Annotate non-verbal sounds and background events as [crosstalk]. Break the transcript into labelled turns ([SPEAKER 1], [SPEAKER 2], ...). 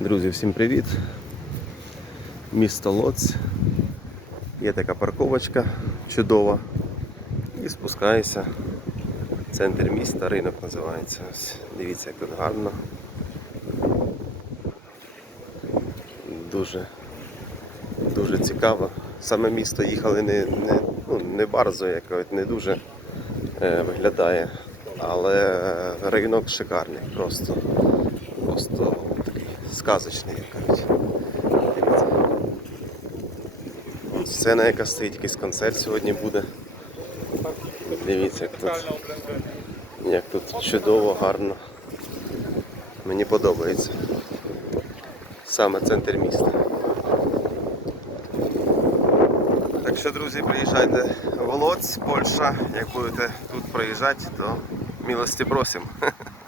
[SPEAKER 1] Друзі, всім привіт! Місто Лоць. Є така парковочка чудова. І спускаюся. Центр міста, ринок називається. Ось дивіться, як тут гарно. Дуже, дуже цікаво. Саме місто їхали не, не, ну, не барзо, як не дуже е, виглядає. Але ринок шикарний, просто, просто сказочний, як кажуть. Дивіться. Сцена, яка стоїть, якийсь концерт сьогодні буде. Дивіться, як тут, як тут чудово, гарно. Мені подобається. Саме центр міста. Так що, друзі, приїжджайте в Лоць, Польща. Як будете тут проїжджати, то милості просимо. [laughs]